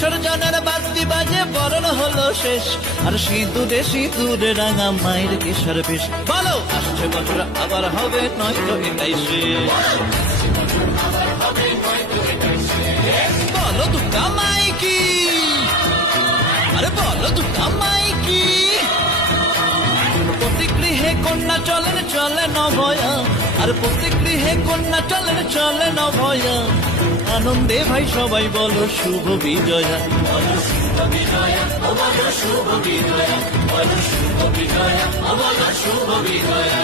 বিসর্জনের বাদ্যি বাজে বরণ হলো শেষ, আর সিঁদুরে সিঁদুরে রাঙা মায়ের কেশর বেশ। বলো আসছে বছর আবার হবে, নয়তো এটাই শেষ। বলো দুর্গা মাই কি, আরে বলো দুর্গা মাই কি। প্রতি গৃহে কন্যা চলেন চলে নভয়া, আর প্রতি গৃহে কন্যা চলেন চলে নভয়া। আনন্দে ভাই সবাই বলো শুভ বিজয়া, বলো শুভ বিজয়া, ও বলো শুভ বিজয়া, বলো শুভ বিজয়া, ও বলো শুভ বিজয়া।